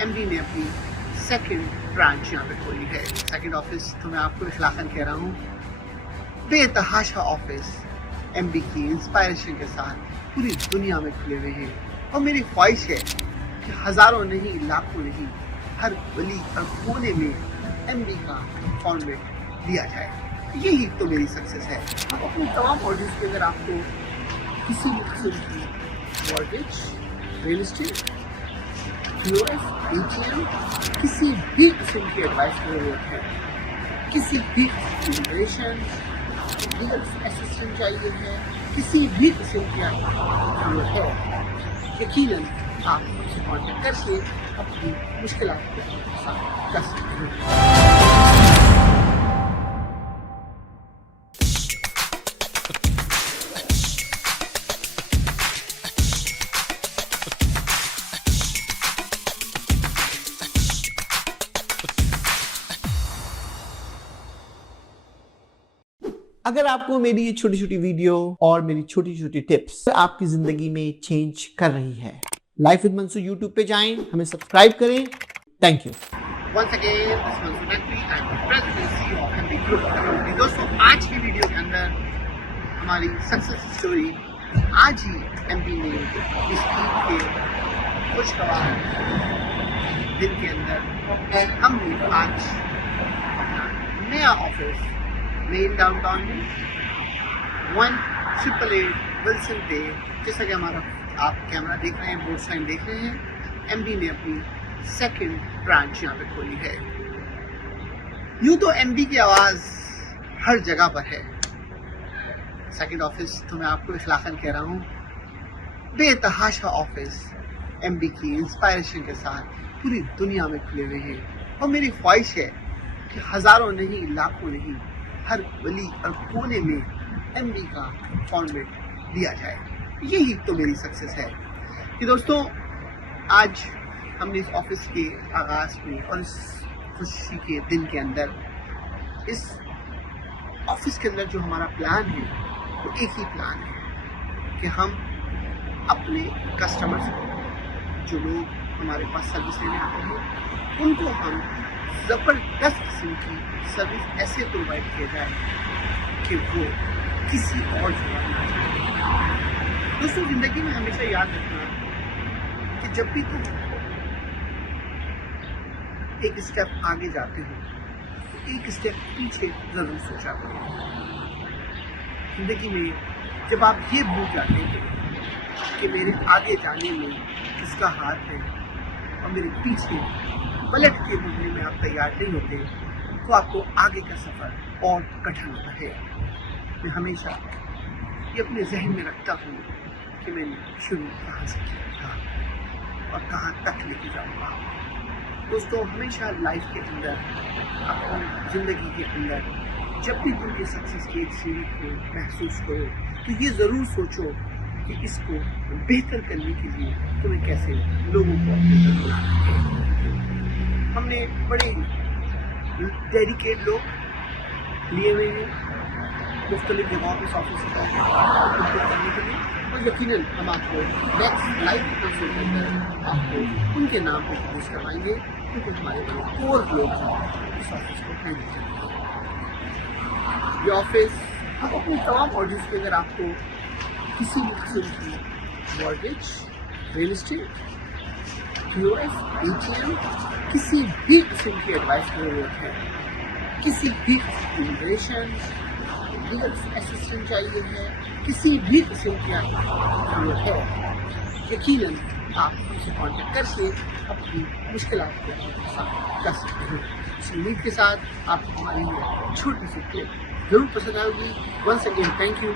MD ने अपनी second branch यहाँ पे खोली है। सेकंड ऑफिस तो मैं आपको इखलाकन कह रहा हूँ, बेतहाशा ऑफिस MD की इंस्पायरेशन के साथ पूरी दुनिया में खुले हुए हैं। और मेरी ख्वाहिश है कि हजारों नहीं, लाखों नहीं, हर गली हर कोने में MD का फॉर्मेट दिया जाए। यही तो मेरी सक्सेस है। अब अपनी तमाम ऑडियंस के अगर आपको किसी भी किस्म की mortgage, real estate, POS, ATM, किसी भी किस्म की एडवाइस की जरूरत है, किसी भी इमिग्रेशन, लीगल असिस्टेंट चाहिए है, किसी भी किस्म की जरूरत है, यकीनन आप मुझसे कॉन्टेक्ट करके अपनी मुश्किलात को साथ कर सकते हैं। अगर आपको मेरी ये छोटी छोटी वीडियो और मेरी छोटी छोटी टिप्स आपकी जिंदगी में चेंज कर रही है, लाइफ विद मंसूर यूट्यूब पे जाएं, हमें सब्सक्राइब करें। Thank you. Once again, this is Mansoor Naqvi, I'm the president and CEO of MD Group। दोस्तों, आज की वीडियो के अंदर हमारी सक्सेस स्टोरी, आज ही MD ने इस ईद के खुशगवार दिन के अंदर हमने आज अपना नया ऑफिस मेन डाउनटाउन में 1888 विल्सन पे, जैसा कि हमारा आप कैमरा देख रहे हैं, बोर्ड साइन देख रहे हैं, MD ने अपनी सेकंड ब्रांच यहाँ पे खोली है। यूं तो MD की आवाज हर जगह पर है। सेकंड ऑफिस तो मैं आपको इखलाकन कह रहा हूँ, बेतहाशा ऑफिस MD की इंस्पायरेशन के साथ पूरी दुनिया में खुले हुए हैं। और मेरी ख्वाहिश है कि हजारों नहीं, लाखों नहीं, हर गली और कोने में MD का फॉर्मेट दिया जाए। यही तो मेरी सक्सेस है। कि दोस्तों, आज हमने इस ऑफिस के आगाज में और इस खुशी के दिन के अंदर, इस ऑफिस के अंदर जो हमारा प्लान है वो एक ही प्लान है कि हम अपने कस्टमर्स को, जो लोग हमारे पास सर्विस लेने आते हैं, उनको हम ज़बरदस्त किस्म की सर्विस ऐसे प्रोवाइड किया जाए कि वो किसी और जगह ना जाए। दोस्तों, जिंदगी में हमेशा याद रखना कि जब भी तुम एक स्टेप आगे जाते हो तो एक स्टेप पीछे जरूर सोचा करो। जिंदगी में जब आप ये भूल जाते हो कि मेरे आगे जाने में किसका हाथ है और मेरे पीछे पलट के मुड़ने में आप तैयार नहीं होते, तो आपको आगे का सफर और कठिन होता है। मैं हमेशा ये अपने जहन में रखता हूँ कि मैंने शुरू कहाँ से किया था और कहाँ तक लेके जाऊँगा। दोस्तों, हमेशा लाइफ के अंदर, अपनी ज़िंदगी के अंदर, जब भी तुम ये सक्सेस की एक सीढ़ी को महसूस करो तो ये ज़रूर सोचो कि इसको बेहतर करने के लिए तुम्हें कैसे लोगों को अपने तक बुलाना है। हमने बड़े डेडिकेट लोग लिए हुए हैं मुख्तलिफ जगहों पे ऑफिस करने के लिए, और यकीनन हम आपको नेक्स्ट लाइव एपिसोड के अंदर आपको उनके नाम पर इंट्रोड्यूस करवाएंगे, क्योंकि हमारे और लोग इस ऑफिस को हैंडल करेंगे। ये ऑफिस, हम अपनी तमाम ऑडियंस के अगर आपको किसी भी किस्म की mortgage, real estate, POS, ATM, किसी भी किस्म की एडवाइस की जरूरत है, किसी भी इमिग्रेशन, लीगल असिस्टेंट चाहिए है, किसी भी किस्म की जरूरत है, यकीनन आप मुझसे कॉन्टेक्ट करके अपनी मुश्किलात को साथ कर सकते हैं। इस उम्मीद के साथ आपको हमारी छोटी सी क्लिप जरूर पसंद आएगी। Once again thank you.